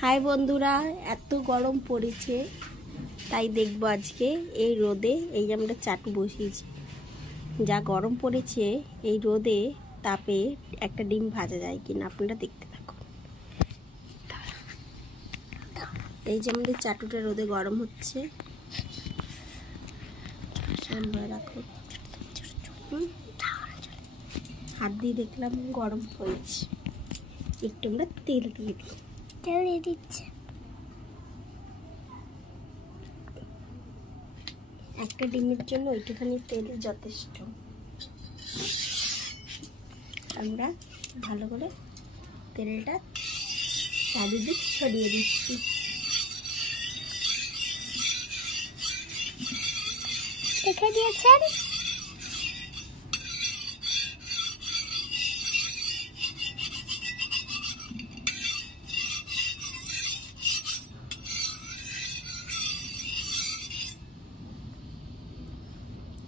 High বন্ধুরা, এত গরম পড়েছে তাই দেখবো আজকে এই রোদে এই যে আমরা চাটু বসিয়েছি। যা গরম পড়েছে এই রোদে তাপে একটা ডিম ভাজা যায় কিনা আপনারা দেখতে থাকুন। এই যে আমাদের চাটুটা রোদে গরম হচ্ছে, রাখো হাত দিয়ে দেখলাম গরম হয়েছে। একটু আমরা তেল দিয়ে দিই, তেল দিয়ে দিচ্ছে। একটা ডিমের জন্য ওইটুখানি তেল যথেষ্ট। আমরা ভালো করে তেলটা চারিদিক ছড়িয়ে দিচ্ছি। দেখে দিয়েছেন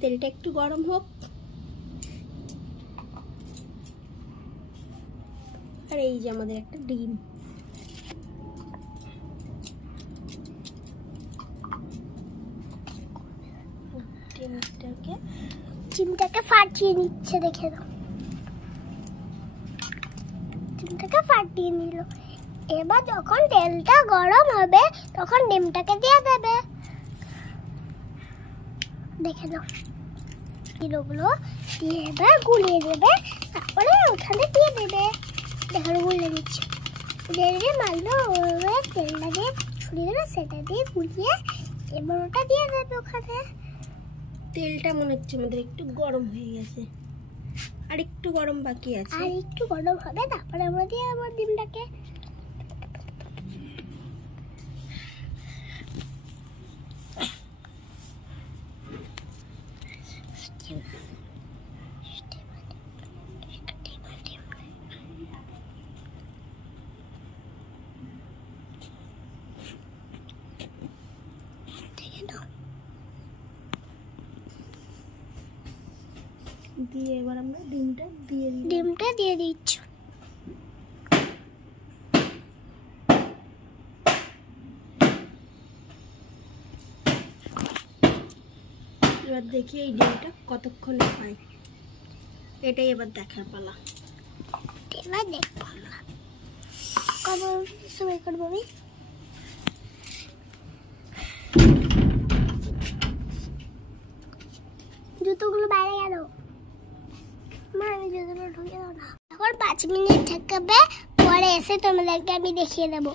তেলটা একটু গরম হোক। আর এই যে আমাদের একটা ডিম, ডিমটাকে ফাটিয়ে নিচ্ছে, দেখে দাও। ডিমটাকে ফাটিয়ে নিল। এবার যখন তেলটা গরম হবে তখন ডিমটাকে দিয়ে দেবে, দেখে নাও। কিলোগুলো দিয়ে এবার গুলিয়ে দেবে, তারপরে ওখানে দিয়ে দেবে। দেখো গুলিয়ে নিচ্ছে, দিয়ে দিয়ে মারলো, তেলটা দিয়ে ছড়িয়ে দেবে, সেটা দিয়ে গুলিয়ে এবার ওটা দিয়ে দেবে ওখানে। তেলটা মনে হচ্ছে আমাদের একটু গরম হয়ে গেছে, আর একটু গরম বাকি আছে। আর একটু গরম হবে, তারপরে আমরা দিয়ে আবার ডিমটাকে। দিয়ে এবার আমরা ডিমটা দিয়ে দিচ্ছি। এবার দেখি এই ডিমটা কতক্ষণে হয়, এটাই এবার দেখার পালা। এবার দেখবো আমরা কবে সময় করবো। আমি জুতোগুলো বাইরে গেল, মা আমি জুতোগুলো ঢুকে দাও না। এখন 5 মিনিট থাকবে, পরে এসে তোমাদেরকে আমি দেখিয়ে দেবো।